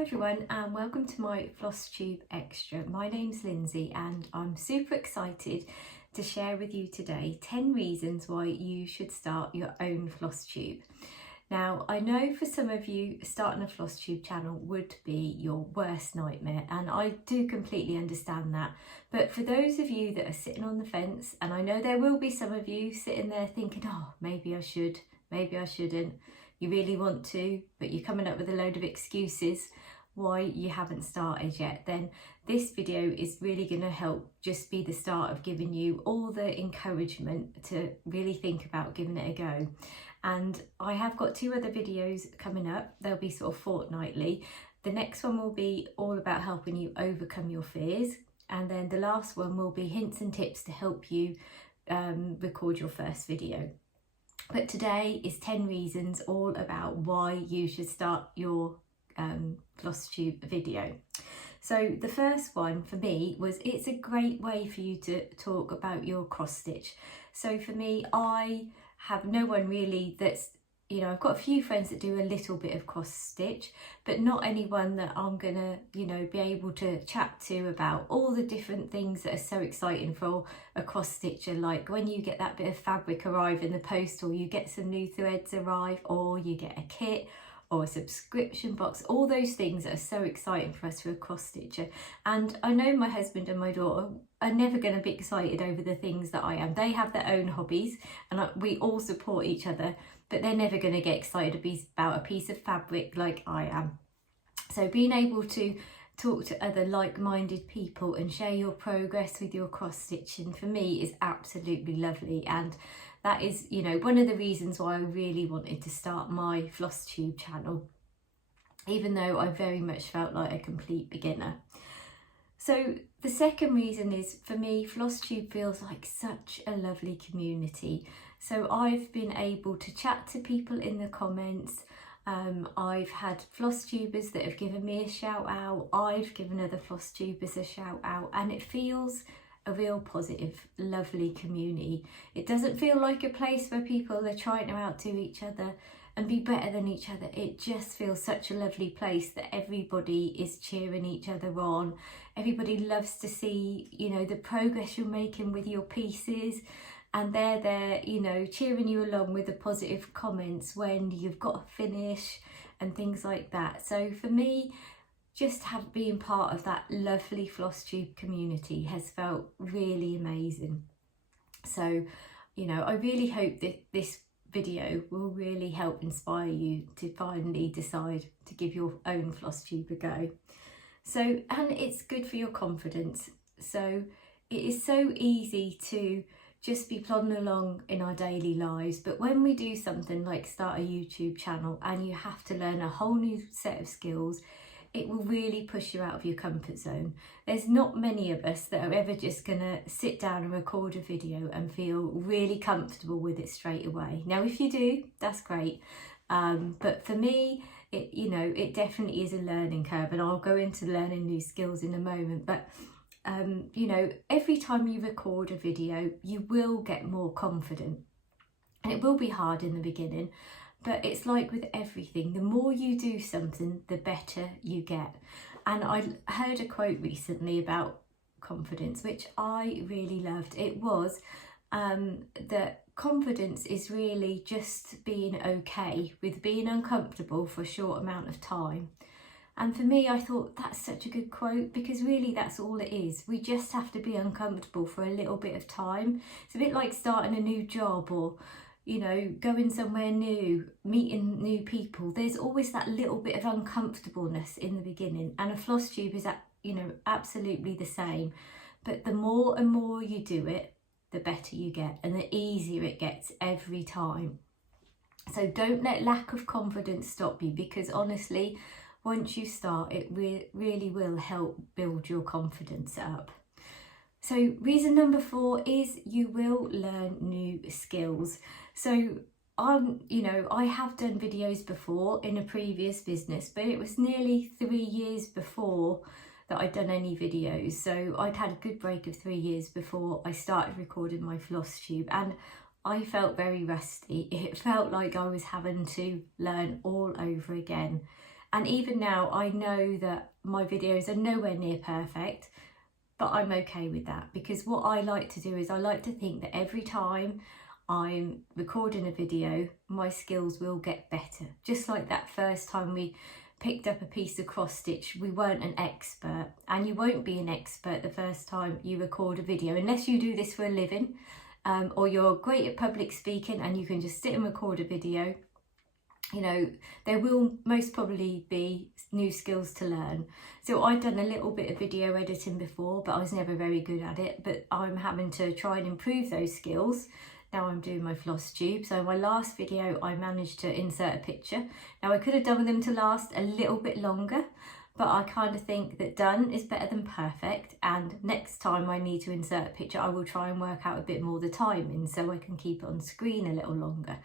Hi everyone and welcome to my Flosstube Extra. My name's Lynsey and I'm super excited to share with you today 10 reasons why you should start your own Flosstube. Now I know for some of you starting a Flosstube channel would be your worst nightmare, and I do completely understand that, but for those of you that are sitting on the fence, and I know there will be some of you sitting there thinking, oh, maybe I should, maybe I shouldn't, you really want to, but you're coming up with a load of excuses why you haven't started yet, then this video is really going to help just be the start of giving you all the encouragement to really think about giving it a go. And I have got 2 other videos coming up. They'll be sort of fortnightly. The next one will be all about helping you overcome your fears, and then the last one will be hints and tips to help you record your first video. But today is 10 reasons all about why you should start your Flosstube video. So the first one for me was, it's a great way for you to talk about your cross stitch. So for me, I have no one really that's, you know, I've got a few friends that do a little bit of cross stitch, but not anyone that I'm gonna, you know, be able to chat to about all the different things that are so exciting for a cross stitcher, like when you get that bit of fabric arrive in the post, or you get some new threads arrive, or you get a kit or a subscription box, all those things that are so exciting for us for a cross stitcher. And I know my husband and my daughter are never going to be excited over the things that I am. They have their own hobbies and we all support each other, but they're never going to get excited about a piece of fabric like I am. So being able to talk to other like-minded people and share your progress with your cross stitching, for me, is absolutely lovely. And that is, you know, one of the reasons why I really wanted to start my Flosstube channel, even though I very much felt like a complete beginner. So the second reason is, for me, Flosstube feels like such a lovely community. So I've been able to chat to people in the comments. I've had Flosstubers that have given me a shout out. I've given other Flosstubers a shout out, and it feels a real positive, lovely community. It doesn't feel like a place where people are trying to outdo each other and be better than each other. It just feels such a lovely place that everybody is cheering each other on. Everybody loves to see, you know, the progress you're making with your pieces, and they're there, you know, cheering you along with the positive comments when you've got a finish and things like that. So for me, just being part of that lovely Flosstube community has felt really amazing. So, you know, I really hope that this video will really help inspire you to finally decide to give your own Flosstube a go. So, and it's good for your confidence. So it is so easy to just be plodding along in our daily lives, but when we do something like start a YouTube channel and you have to learn a whole new set of skills, it will really push you out of your comfort zone. There's not many of us that are ever just gonna sit down and record a video and feel really comfortable with it straight away. Now, if you do, that's great. But for me, it definitely is a learning curve, and I'll go into learning new skills in a moment. But you know, every time you record a video, you will get more confident, and it will be hard in the beginning. But it's like with everything, the more you do something, the better you get. And I heard a quote recently about confidence, which I really loved. It was that confidence is really just being okay with being uncomfortable for a short amount of time. And for me, I thought that's such a good quote, because really that's all it is. We just have to be uncomfortable for a little bit of time. It's a bit like starting a new job, or, you know, going somewhere new, meeting new people. There's always that little bit of uncomfortableness in the beginning, and a Flosstube is, you know, absolutely the same. But the more and more you do it, the better you get, and the easier it gets every time. So don't let lack of confidence stop you, because honestly, once you start, it really will help build your confidence up. So reason number 4 is you will learn new skills. So you know, I have done videos before in a previous business, but it was nearly 3 years before that I'd done any videos. So I'd had a good break of 3 years before I started recording my Flosstube, and I felt very rusty. It felt like I was having to learn all over again. And even now, I know that my videos are nowhere near perfect, but I'm okay with that, because what I like to do is I like to think that every time I'm recording a video, my skills will get better. Just like that first time we picked up a piece of cross stitch, we weren't an expert, and you won't be an expert the first time you record a video unless you do this for a living, or you're great at public speaking and you can just sit and record a video. You know, there will most probably be new skills to learn. So I've done a little bit of video editing before, but I was never very good at it, but I'm having to try and improve those skills. Now I'm doing my Flosstube. So my last video, I managed to insert a picture. Now I could have done them to last a little bit longer, but I kind of think that done is better than perfect. And next time I need to insert a picture, I will try and work out a bit more the timing so I can keep it on screen a little longer.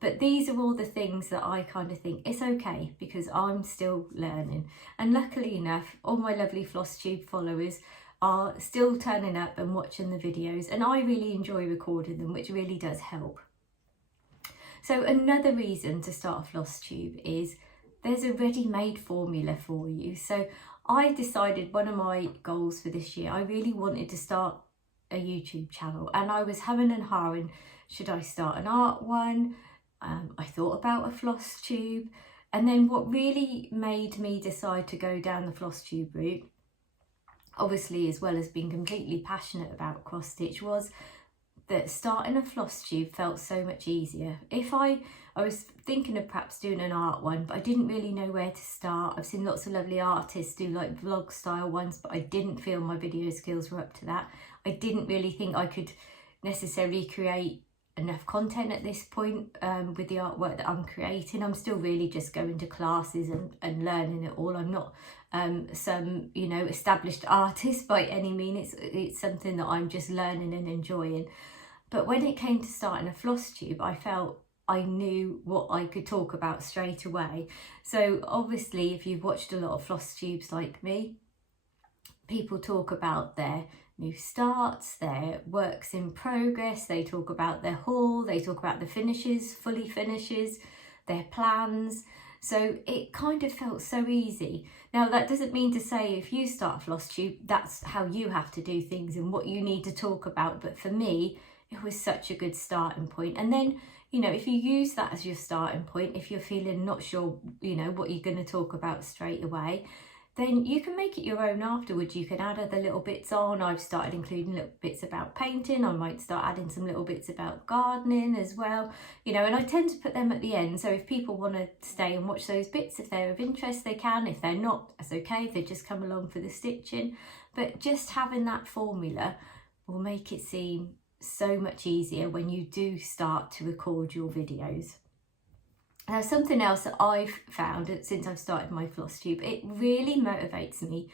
But these are all the things that I kind of think it's okay, because I'm still learning. And luckily enough, all my lovely Flosstube followers are still turning up and watching the videos, and I really enjoy recording them, which really does help. So another reason to start a Flosstube is there's a ready-made formula for you. So I decided one of my goals for this year, I really wanted to start a YouTube channel, and I was humming and hawing, should I start an art one? I thought about a Flosstube, and then what really made me decide to go down the Flosstube route, obviously as well as being completely passionate about cross stitch, was that starting a Flosstube felt so much easier. If I was thinking of perhaps doing an art one, but I didn't really know where to start. I've seen lots of lovely artists do like vlog style ones, but I didn't feel my video skills were up to that. I didn't really think I could necessarily create enough content at this point with the artwork that I'm creating. I'm still really just going to classes and learning it all. I'm not some, you know, established artist by any means. It's something that I'm just learning and enjoying. But when it came to starting a Flosstube, I felt I knew what I could talk about straight away. So obviously, if you've watched a lot of Flosstubes like me, people talk about their new starts, their works in progress, they talk about their haul, they talk about the finishes, fully finishes, their plans. So it kind of felt so easy. Now that doesn't mean to say if you start Flosstube, that's how you have to do things and what you need to talk about. But for me, it was such a good starting point. And then, you know, if you use that as your starting point, if you're feeling not sure, you know, what you're going to talk about straight away, then you can make it your own afterwards. You can add other little bits on. I've started including little bits about painting. I might start adding some little bits about gardening as well, you know, and I tend to put them at the end. So if people want to stay and watch those bits, if they're of interest, they can. If they're not, that's okay. If they just come along for the stitching. But just having that formula will make it seem so much easier when you do start to record your videos. Now, something else that I've found since I've started my Flosstube, it really motivates me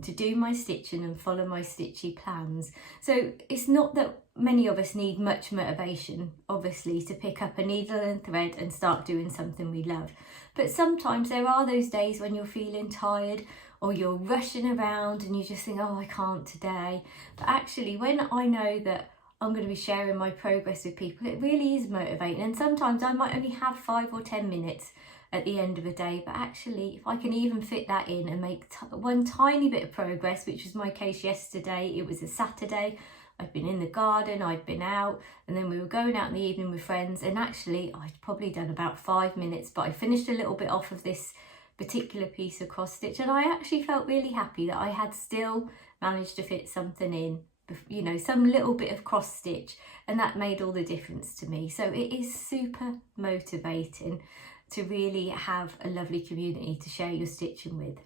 to do my stitching and follow my stitchy plans. So it's not that many of us need much motivation, obviously, to pick up a needle and thread and start doing something we love. But sometimes there are those days when you're feeling tired or you're rushing around and you just think, oh, I can't today. But actually, when I know that I'm going to be sharing my progress with people, it really is motivating. And sometimes I might only have 5 or 10 minutes at the end of a day, but actually if I can even fit that in and make one tiny bit of progress, which was my case yesterday, it was a Saturday, I've been in the garden, I've been out, and then we were going out in the evening with friends, and actually I'd probably done about 5 minutes, but I finished a little bit off of this particular piece of cross stitch, and I actually felt really happy that I had still managed to fit something in, you know, some little bit of cross stitch, and that made all the difference to me. So it is super motivating to really have a lovely community to share your stitching with.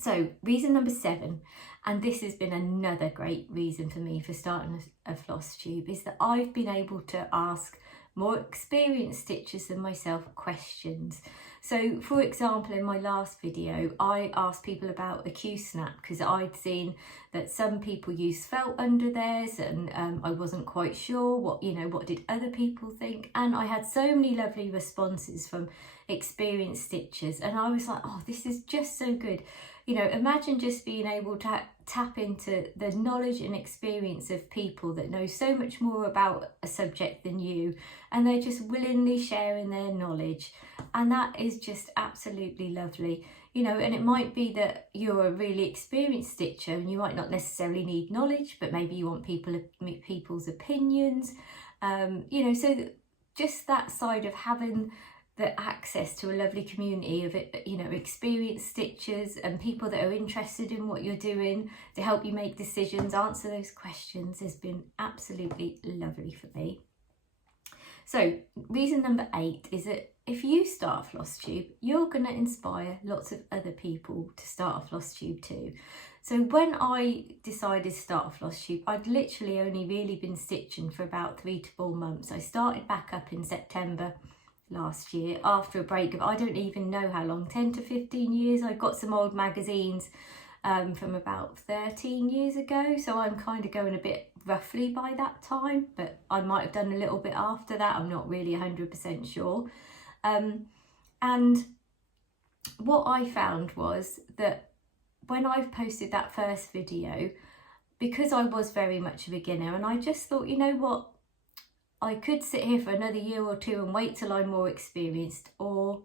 So reason number 7, and this has been another great reason for me for starting a Flosstube, is that I've been able to ask more experienced stitchers than myself questions. So for example, in my last video, I asked people about a Q-snap because I'd seen that some people use felt under theirs, and I wasn't quite sure what did other people think, and I had so many lovely responses from experienced stitchers, and I was like, oh, this is just so good. You know, imagine just being able to tap into the knowledge and experience of people that know so much more about a subject than you, and they're just willingly sharing their knowledge, and that is just absolutely lovely. You know, and it might be that you're a really experienced stitcher and you might not necessarily need knowledge, but maybe you want people's opinions, you know, so just that side of having the access to a lovely community of it, you know, experienced stitchers and people that are interested in what you're doing to help you make decisions, answer those questions, has been absolutely lovely for me. So reason number 8 is that if you start a Flosstube, you're going to inspire lots of other people to start a Flosstube too. So when I decided to start a Flosstube, I'd literally only really been stitching for about 3 to 4 months. I started back up in September last year after a break of I don't even know how long, 10 to 15 years. I got some old magazines from about 13 years ago, so I'm kind of going a bit roughly by that time, but I might have done a little bit after that, I'm not really 100% sure. And what I found was that when I've posted that first video, because I was very much a beginner, and I just thought, you know what, I could sit here for another year or two and wait till I'm more experienced, or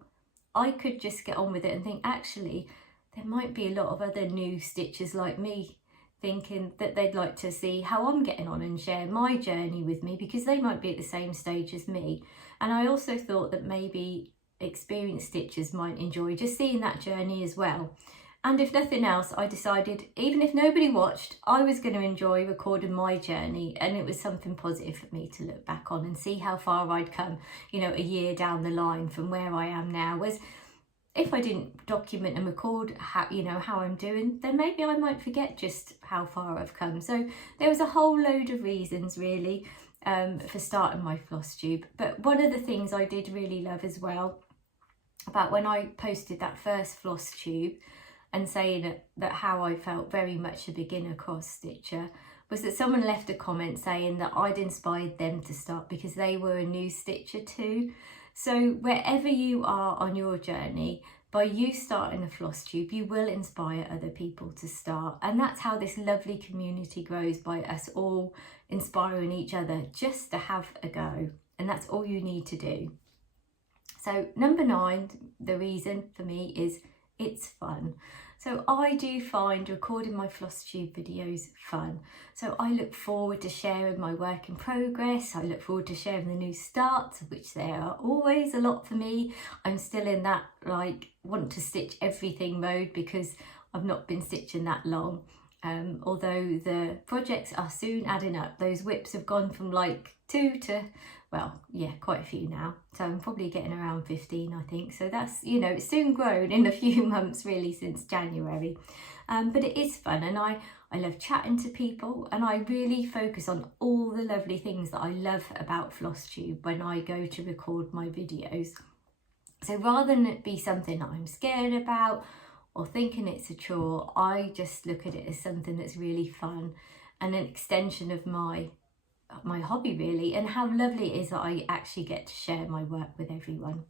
I could just get on with it and think, actually, there might be a lot of other new stitchers like me thinking that they'd like to see how I'm getting on and share my journey with me, because they might be at the same stage as me. And I also thought that maybe experienced stitchers might enjoy just seeing that journey as well. And if nothing else, I decided, even if nobody watched, I was going to enjoy recording my journey, and it was something positive for me to look back on and see how far I'd come, you know, a year down the line from where I am now. Whereas if I didn't document and record how, you know, how I'm doing, then maybe I might forget just how far I've come. So there was a whole load of reasons really for starting my Flosstube. But one of the things I did really love as well about when I posted that first Flosstube and saying that how I felt very much a beginner cross stitcher, was that someone left a comment saying that I'd inspired them to start because they were a new stitcher too. So wherever you are on your journey, by you starting a Flosstube, you will inspire other people to start. And that's how this lovely community grows, by us all inspiring each other just to have a go. And that's all you need to do. So number 9, the reason for me is it's fun. So I do find recording my Flosstube videos fun. So I look forward to sharing my work in progress. I look forward to sharing the new starts, of which there are always a lot for me. I'm still in that like want to stitch everything mode because I've not been stitching that long. Although the projects are soon adding up. Those whips have gone from like 2 to, well, yeah, quite a few now. So I'm probably getting around 15, I think. So that's, you know, it's soon grown in a few months really since January. But it is fun, and I love chatting to people, and I really focus on all the lovely things that I love about Flosstube when I go to record my videos. So rather than it be something that I'm scared about or thinking it's a chore, I just look at it as something that's really fun and an extension of my hobby really, and how lovely it is that I actually get to share my work with everyone.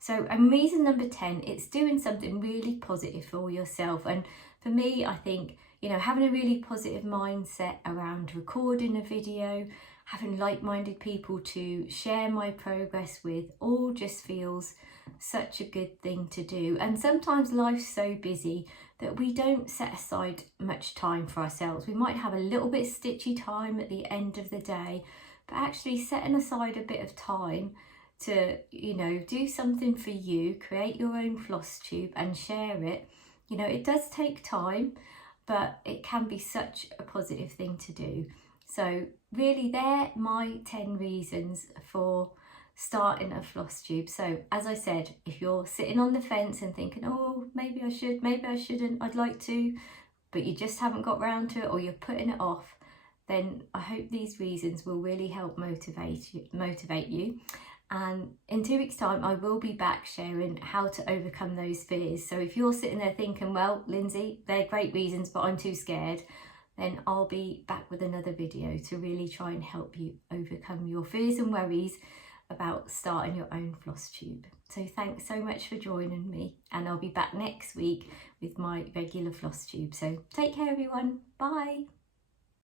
So reason number 10, it's doing something really positive for yourself. And for me, I think, you know, having a really positive mindset around recording a video, having like-minded people to share my progress with, all just feels such a good thing to do. And sometimes life's so busy that we don't set aside much time for ourselves. We might have a little bit stitchy time at the end of the day, but actually setting aside a bit of time to, you know, do something for you, create your own Flosstube and share it. You know, it does take time, but it can be such a positive thing to do. So really, they're my 10 reasons for starting a Flosstube. So as I said, if you're sitting on the fence and thinking, oh, maybe I should, maybe I shouldn't, I'd like to, but you just haven't got round to it, or you're putting it off, then I hope these reasons will really help motivate you. And in 2 weeks' time, I will be back sharing how to overcome those fears. So if you're sitting there thinking, well, Lynsey, they're great reasons, but I'm too scared, then I'll be back with another video to really try and help you overcome your fears and worries about starting your own Flosstube. So thanks so much for joining me, and I'll be back next week with my regular Flosstube. So take care everyone, bye.